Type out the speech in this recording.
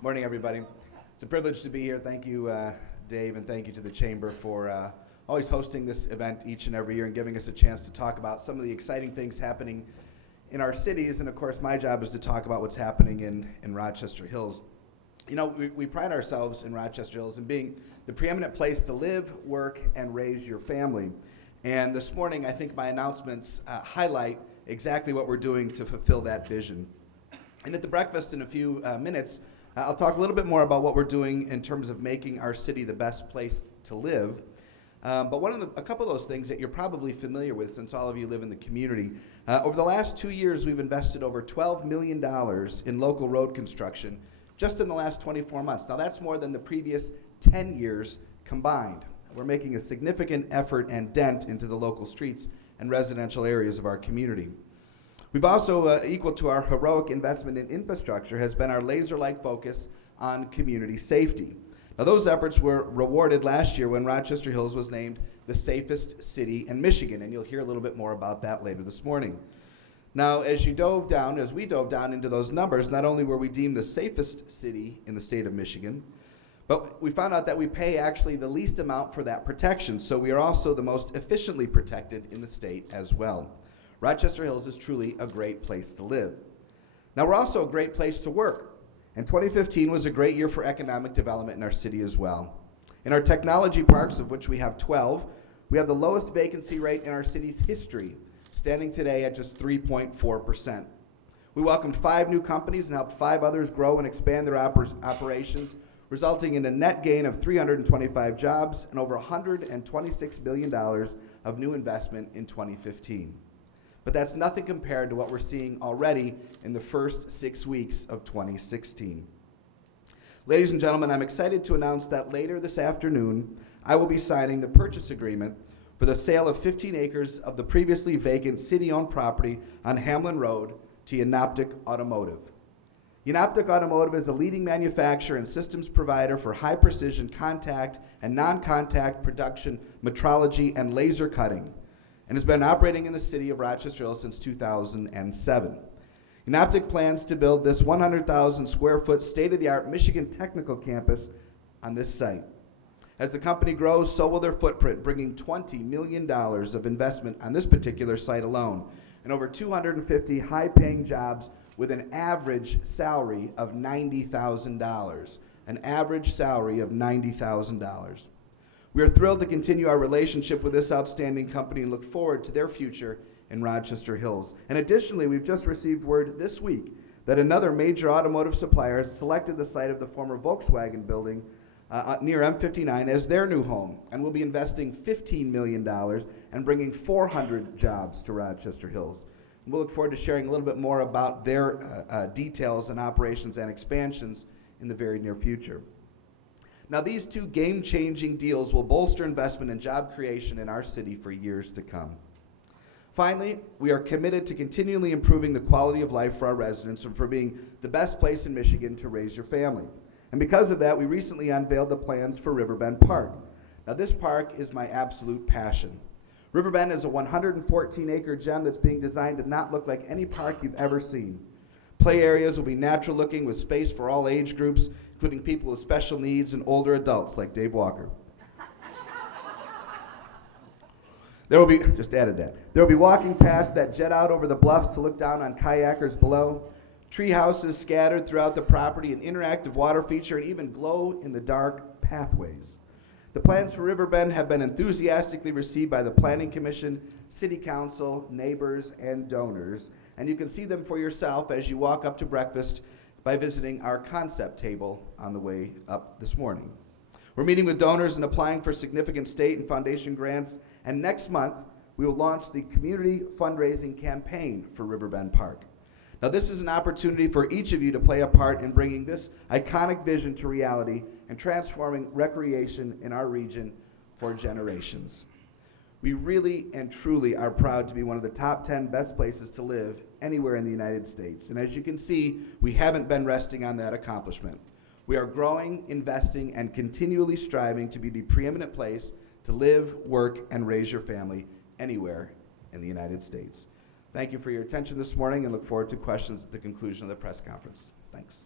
Morning, everybody. It's a privilege to be here. Thank you, Dave, and thank you to the Chamber for always hosting this event each and every year and giving us a chance to talk about some of the exciting things happening in our cities. And of course, my job is to talk about what's happening in Rochester Hills. You know, we pride ourselves in Rochester Hills in being the preeminent place to live, work, and raise your family. And this morning, I think my announcements highlight exactly what we're doing to fulfill that vision. And at the breakfast in a few minutes, I'll talk a little bit more about what we're doing in terms of making our city the best place to live. But a couple of those things that you're probably familiar with, since all of you live in the community, over the last 2 years, we've invested over $12 million in local road construction just in the last 24 months. Now, that's more than the previous 10 years combined. We're making a significant effort and dent into the local streets and residential areas of our community. We've also, equal to our heroic investment in infrastructure, has been our laser-like focus on community safety. Now, those efforts were rewarded last year when Rochester Hills was named the safest city in Michigan, and you'll hear a little bit more about that later this morning. Now, as we dove down into those numbers, not only were we deemed the safest city in the state of Michigan, but we found out that we pay actually the least amount for that protection, so we are also the most efficiently protected in the state as well. Rochester Hills is truly a great place to live. Now, we're also a great place to work, and 2015 was a great year for economic development in our city as well. In our technology parks, of which we have 12, we have the lowest vacancy rate in our city's history, standing today at just 3.4%. We welcomed 5 new companies and helped 5 others grow and expand their operations, resulting in a net gain of 325 jobs and over $126 billion of new investment in 2015. But that's nothing compared to what we're seeing already in the first 6 weeks of 2016. Ladies and gentlemen, I'm excited to announce that later this afternoon, I will be signing the purchase agreement for the sale of 15 acres of the previously vacant city-owned property on Hamlin Road to Yanoptic Automotive. Yanoptic Automotive is a leading manufacturer and systems provider for high-precision contact and non-contact production metrology and laser cutting, and has been operating in the city of Rochester Hills since 2007. Yanoptic plans to build this 100,000 square foot state-of-the-art Michigan Technical Campus on this site. As the company grows, so will their footprint, bringing $20 million of investment on this particular site alone, and over 250 high-paying jobs with an average salary of $90,000. An average salary of $90,000. We are thrilled to continue our relationship with this outstanding company and look forward to their future in Rochester Hills. And additionally, we've just received word this week that another major automotive supplier has selected the site of the former Volkswagen building near M59 as their new home, and will be investing $15 million and bringing 400 jobs to Rochester Hills. And we'll look forward to sharing a little bit more about their details and operations and expansions in the very near future. Now, these 2 game-changing deals will bolster investment and job creation in our city for years to come. Finally, we are committed to continually improving the quality of life for our residents and for being the best place in Michigan to raise your family. And because of that, we recently unveiled the plans for Riverbend Park. Now, this park is my absolute passion. Riverbend is a 114-acre gem that's being designed to not look like any park you've ever seen. Play areas will be natural-looking with space for all age groups, including people with special needs and older adults like Dave Walker. There will be walking paths that jet out over the bluffs to look down on kayakers below, tree houses scattered throughout the property, an interactive water feature, and even glow-in-the-dark pathways. The plans for Riverbend have been enthusiastically received by the Planning Commission, City Council, neighbors, and donors, and you can see them for yourself as you walk up to breakfast by visiting our concept table on the way up this morning. We're meeting with donors and applying for significant state and foundation grants, and next month we will launch the community fundraising campaign for Riverbend Park. Now, this is an opportunity for each of you to play a part in bringing this iconic vision to reality and transforming recreation in our region for generations. We really and truly are proud to be one of the top 10 best places to live anywhere in the United States. And as you can see, we haven't been resting on that accomplishment. We are growing, investing, and continually striving to be the preeminent place to live, work, and raise your family anywhere in the United States. Thank you for your attention this morning and look forward to questions at the conclusion of the press conference. Thanks.